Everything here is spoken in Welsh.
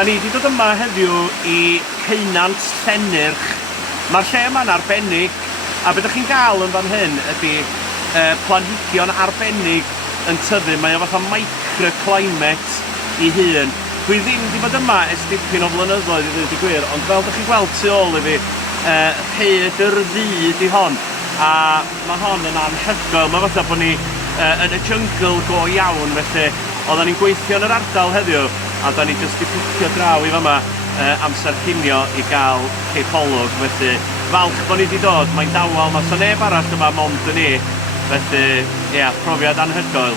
Da ni wedi dod yma heddiw i Ceunant Llennyrch. Mae'r lle yma'n arbennig, a beth ydych chi'n gael yn fan hyn ydy planhigion arbennig yn tyfu. Mae o fatha microclimate i hun. Dwi ddim wedi bod yma ers dipyn o flynyddoedd i ddweud y gwir, ond fel ydych chi'n gweld tu ôl i fi, rhaid ddu di hon. A mae hon yn anhygoel. Mae fatha bod ni yn y jungle go iawn, felly oedden ni'n gweithio yn yr ardal heddiw, a da ni jyst di pwcio draw i fama amser cinio i gael ceipolwg, felly falch bod ni wedi dod, mae'n dawel, mae so neb arall yma mond yn ni, felly, ia, profiad anhygoel.